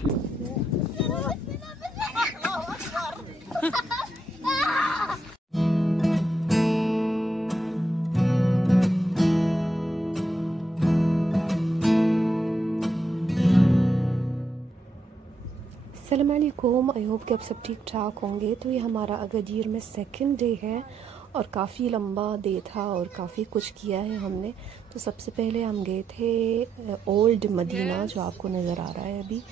अस्सलाम वालेकुम। I hope कि आप सब ठीक ठाक होंगे। तो ये हमारा अगादीर में सेकंड डे है और काफ़ी लंबा डे था और काफ़ी कुछ किया है हमने। तो सबसे पहले हम गए थे ओल्ड मदीना जो आपको नज़र आ रहा है अभी।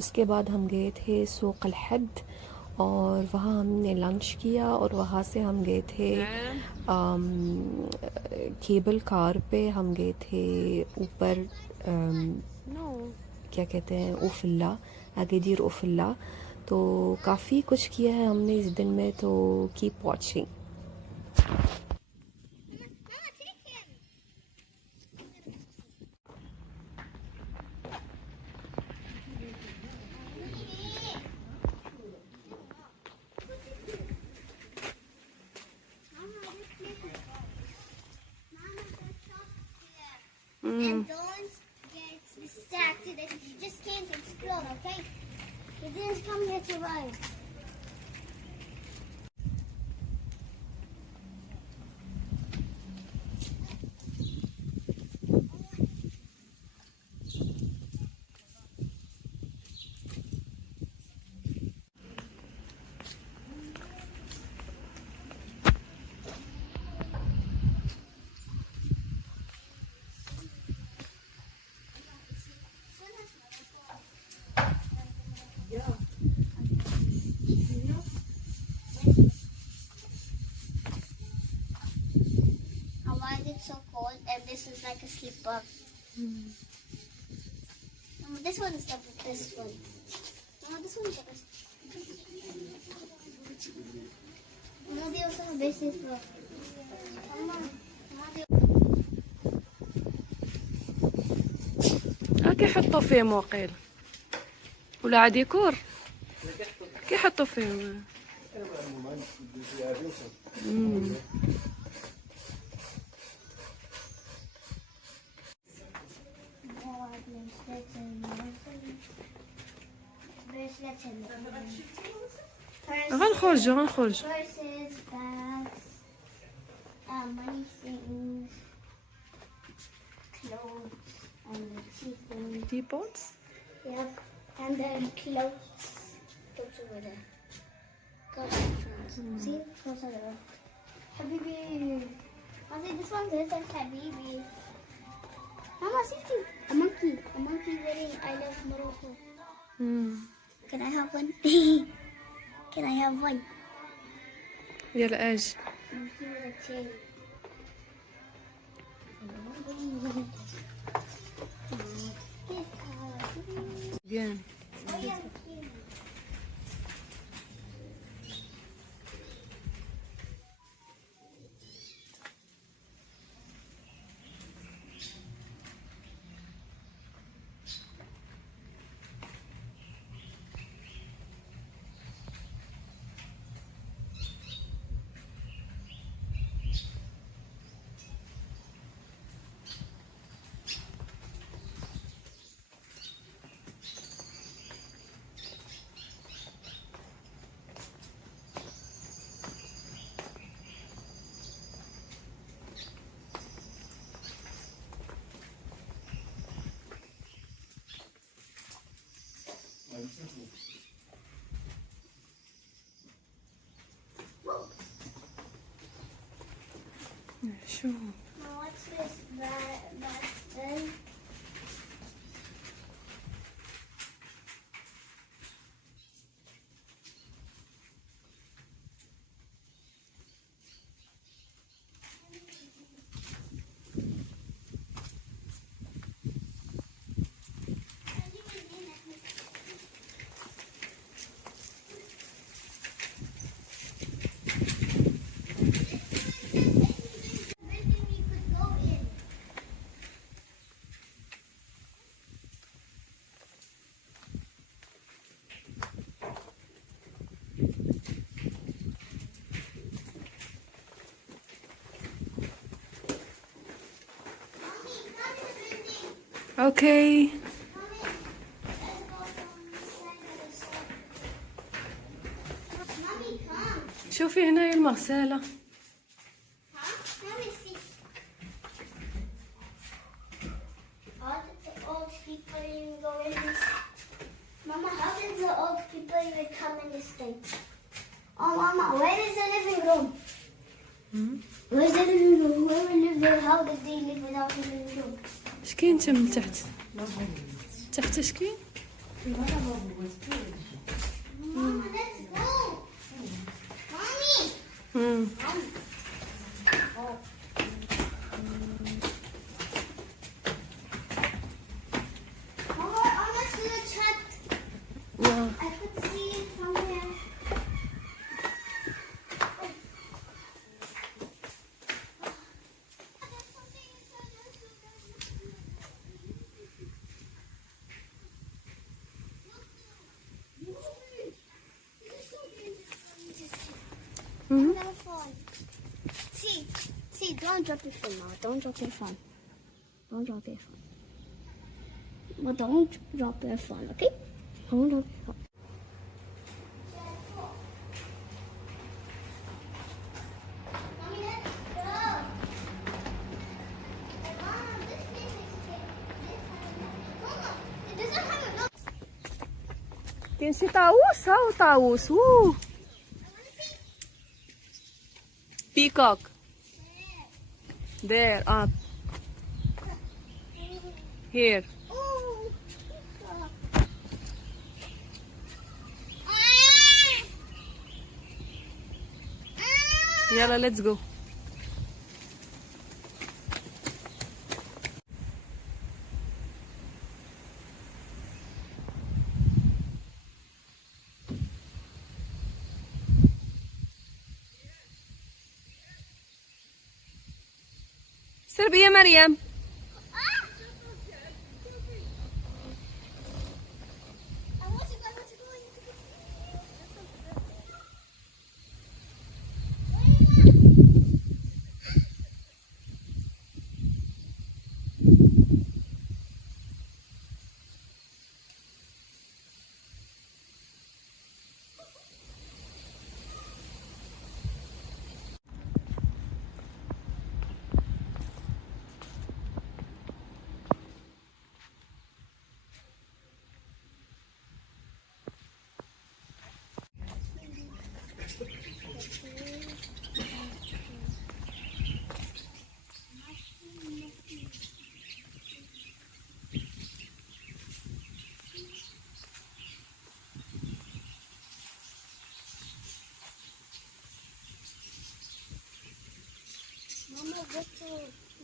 उसके बाद हम गए थे सूक़ अल हद और वहाँ हमने लंच किया और वहाँ से हम गए थे केबल कार पे हम गए थे ऊपर क्या कहते हैं उफल्ला, अगादीर उफल्ला। तो काफ़ी कुछ किया है हमने इस दिन में, तो keep watching. And don't get distracted. You just can't explode, okay? You didn't come here to ride. Why is it so cold? And this is like a slipper. This one is the best one. This one is the best. They also have best slipper. كي يحطوا فيه موقيل ولا عاد يكور كي يحطوا فيه. غنخرجوا Purses, bags, money things, clothes, and teeth. teapots. Yep, and then clothes. Clothes over there. Clothes in front. See? Clothes over there. Habibi. Mama, this one says Habibi. Mama, see? A monkey. A monkey wearing I love Morocco. Can I have one? Can I have one? ديال اج Monkey with a chain. بيان. شو What's this bag? اوكي. مغسالة. Huh? Let me see. How did the old people even go in this? Mama, how did the old people even come in this thing? Oh, Mama, where is the living room? Where's the living room? Where will live there? How did they live without a living room? شكين تم تحت؟ تحت شكين؟ Mama, let's go. Mommy. Mama, we're almost to the chat. Yeah. I could see it from there. Another phone. See, don't drop your phone now. Don't drop your phone. Don't drop your phone. But don't drop your phone, okay? Don't drop your phone. كاين شي طاووس. هاو طاووس. ووو. بيكوك. There up. Here. يلا let's go. سربي يا مريم.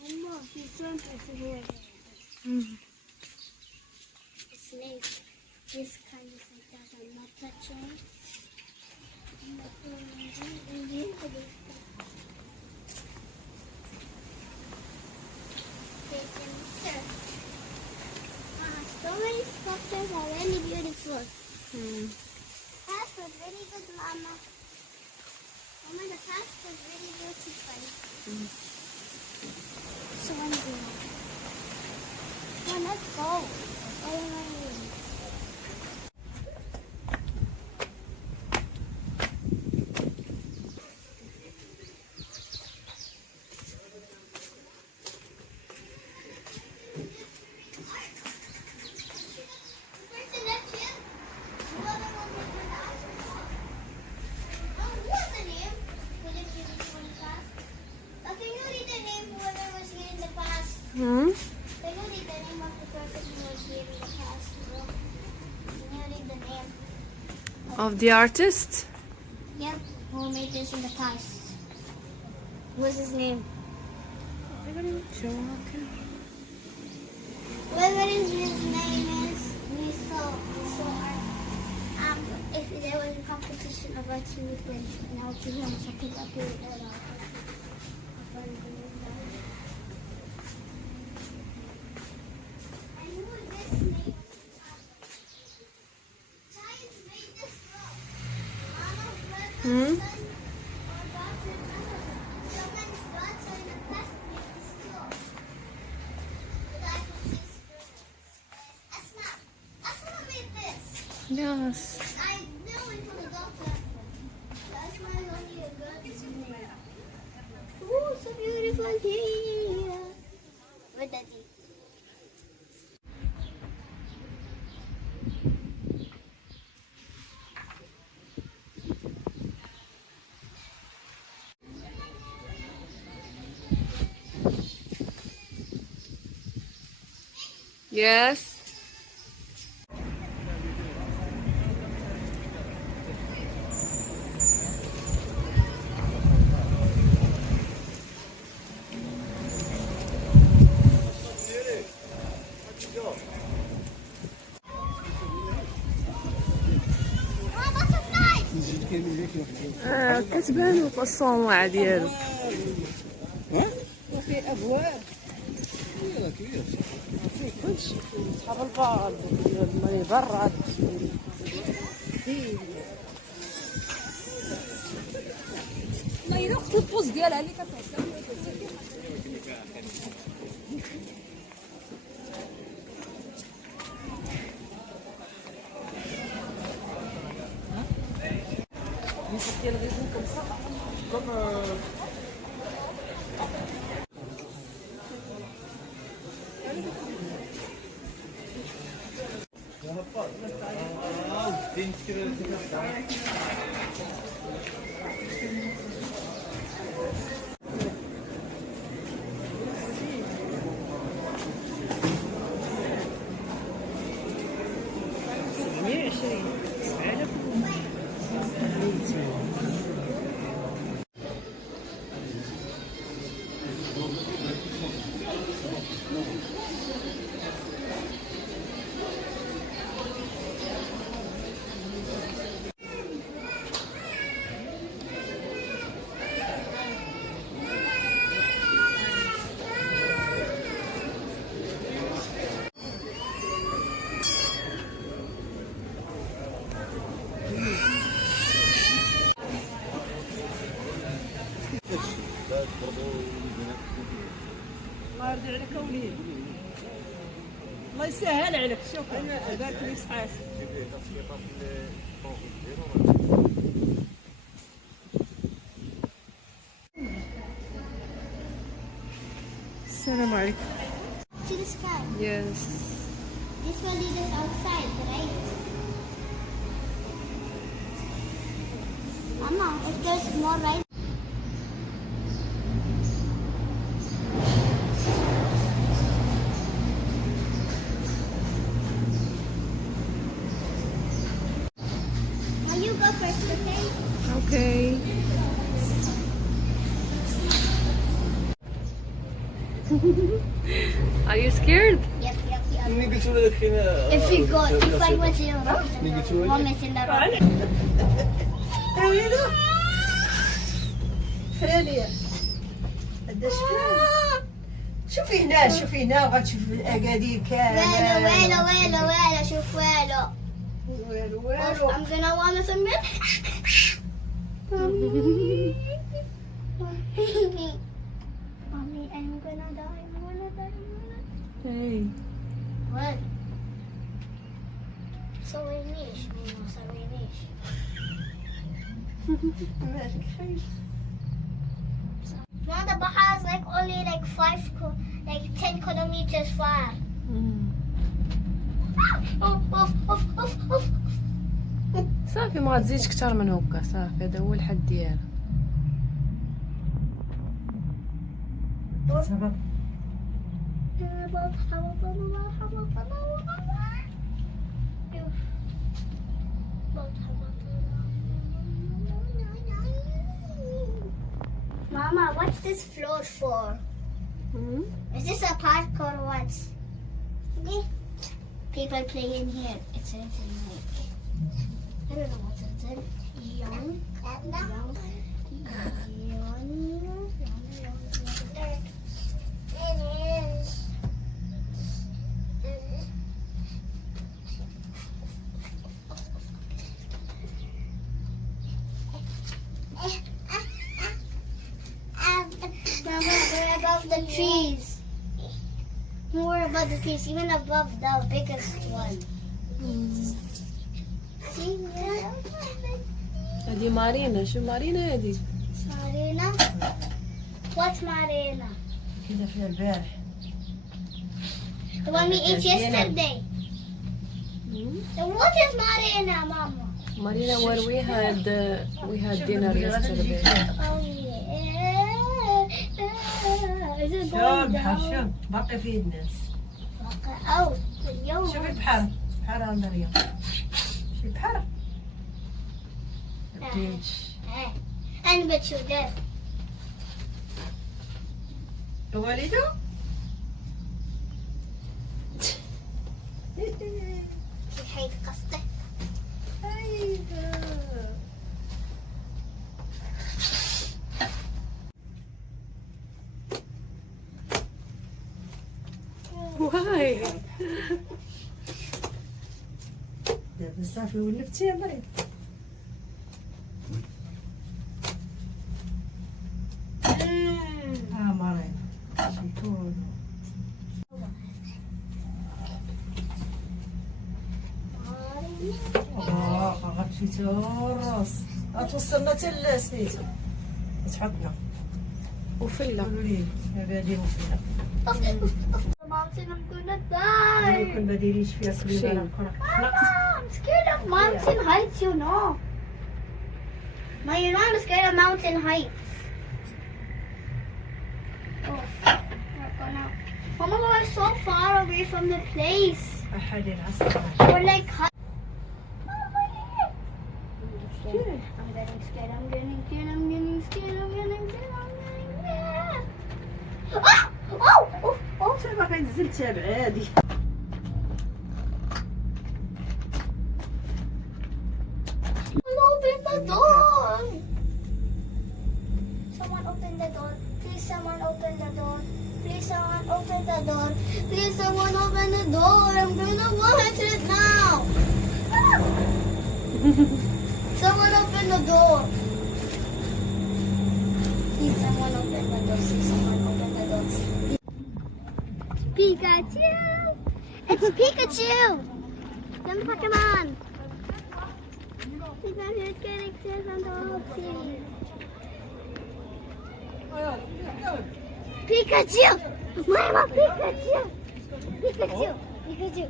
Mama, he's turned into here. The snake. This kind of like that. I'm not touching. I'm not doing anything. So many sculptures are really beautiful. Past was really good, Mama. Mama, the past was really beautiful. So I'm good. Come on, let's go. Can you read the name of the person who was here in the past? Can you read the name? Of the artist. Yep, who made this in the past? What's his name? Whatever his name is, we saw if there was a competition of art, he would win. And I'll give him a second up here. Yes. I knew it was a doctor. That's why I only a good. around here. Where Daddy? Yes. Oh, that's a fly! كتبان الصومعة ديالو. وفي ابواب كبيره كبيره كلشي صحاب البار الماء برا ما ينقص البوز ديالها اللي كتوصل ديال الغيزون كم الله يرضي عليك وليد الله يسهل عليك شوف بارك لي صحاح السلام عليكم. See the sky. Yes. This will lead us outside, right? Mama, if there's more right. Now you go first, okay? Okay. Are you scared? Yep, yep, yep. ملي قلتوا لك هنا If we go, if I was in the Mom is in the rock. فرالية قداش فرال شوفي هنا شوفي هنا غتشوف الاكادير كامل ويلو ويلو ويلو ويلو شوف ويلو. والو Oof, والو I'm gonna want some milk. Mommy, I'm gonna die. I'm gonna die. Hey. What? Sorinish, Mino, sorinish. مالك خايف No, the Baha is like only like 10 kilometers far. Oof, oof, oof, oof, oof. صافي ما غتزيدش كتر من هكا صافي هذا هو الحد ديالها. Mama, what's this floor for? Is this a park or what? Okay. People play in here. It's anything like, I don't know what it's in. Young. Mama, we're above the trees. More above the trees, even above the biggest one. See? Yeah. هذه مارينا. شو مارينا هذه؟ Marina? What's Marina? كذا فيها البارح. The one we ate yesterday. So what is Marina, Mama? Marina, where we had dinner yesterday. Oh yeah. Is it شوف going البحر، down? شوف باقي فيه الناس. Oh, اليوم. شوف البحر، بحر عند مريم. شوف البحر. البيتش. أنا بتشوف ده. والده؟ في حيث قصده. Why? دابا صافي ولفتي يا مريم. مريم. شيطون. غتمشي تا الراس. غتوصلنا تا لسميتو. تحطنا. وفلة. قولوا لي هادي وفينا. Mountain, I'm gonna die. كون ما دايرينش فيها صليبه I'm scared of mountain heights, you know. Ma, you know I'm scared of mountain heights. Oh, we're gonna. Mama, we're so far away from the place. احد العصر. We're like. I'm getting scared. I'm getting scared. I'm getting scared. I'm getting scared. I'm getting scared. Ah! Oh! Oh! Oh! باقي نزل تابع عادي. Open the door! Someone open the door. Please, someone open the door. Please, someone open the door. Please, someone open the door. I'm gonna watch it now. Someone open the door. Please, someone open the door. Please, someone open the door. Pikachu! It's Pikachu! Young Pokemon! He's my favorite character from the whole series. Pikachu! Mama, Pikachu! Pikachu! Pikachu!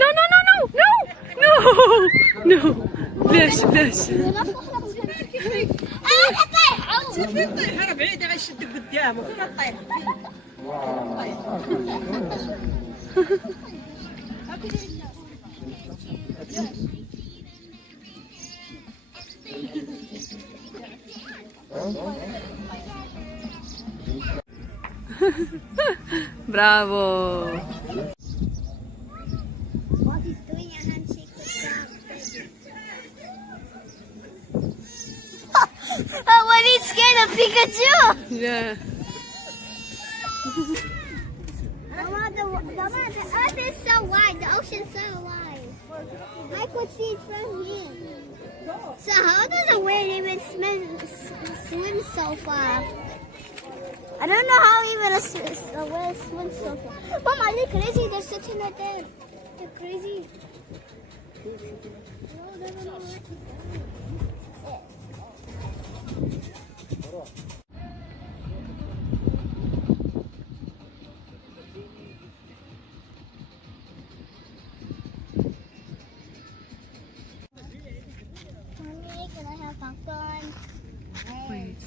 No, no, no, no, no, no, no. ليش ليش؟ فين طيح؟ راه بعيد غيشدك قدامه. فين طيح؟ برافو. What he's doing a handshake with Sam. Oh, when he's scared of Pikachu! Yeah. Mama, the earth is so wide, the ocean's so wide. I could see it from here. So how does a whale even swim so far? I don't know how even a whale swims so far. Mama, they're crazy. They're sitting right there. They're crazy. Mommy, can I have popcorn? Wait.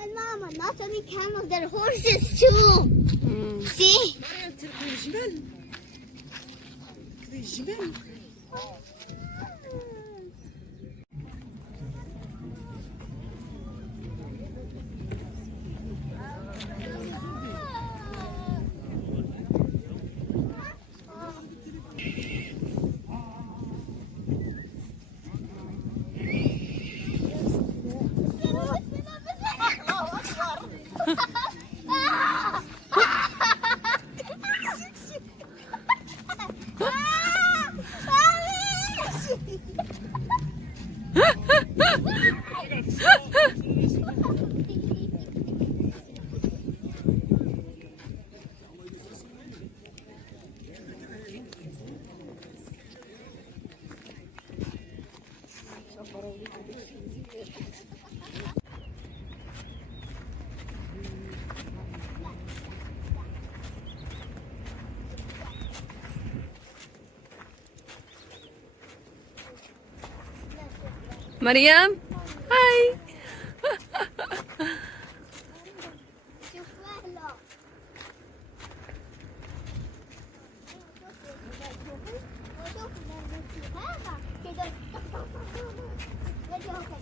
And Mama, not only camels, they're horses too. See? تركب الجبل. الجبل. مريم هاي. شوف وهلا. وشوف هذا كده. فيديو اوكي.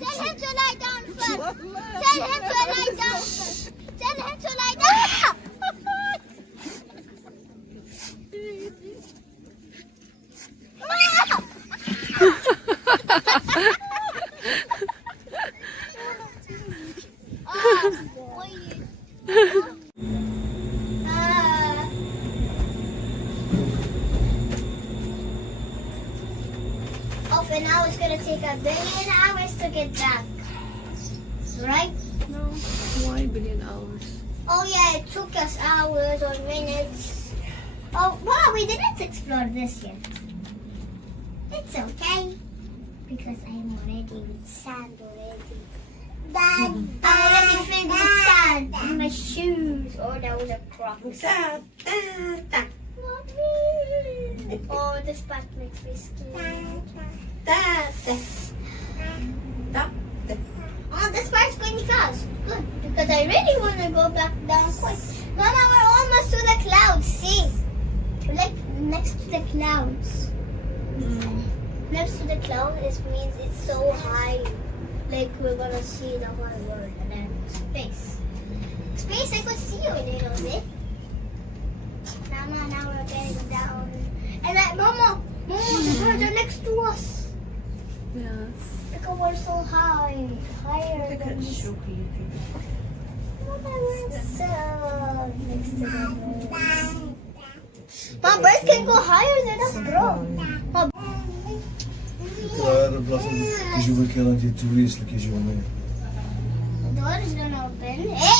Tell him to lie down first. Tell him to lie down first. Tell him to lie down. For now, it's gonna take a billion hours to get back. Right? No. Why billion hours? Oh yeah, it took us hours or minutes. Oh wow, we didn't explore this yet. It's okay. Because I'm already with sand already. I'm already filled with sand in my shoes. Oh, that was a Crocs. Oh, this part makes me scared. Oh, this part's going fast. Good. Because I really want to go back down quick. Mama, we're almost to the clouds. See? We're like next to the clouds. Next to the cloud, it means it's so high. Like we're going to see the whole world. And then space. Space, I could see you a little bit. Mama, now we're getting down. And like, Mama, the birds are next to us. Yes. Because we're so high, higher than this. Mama, we're so next to the birds. Mom, birds can go higher than us, bro. Mom. كيجيو كيران ديال التويس اللي كيجيو هنايا. The door is gonna open. Hey!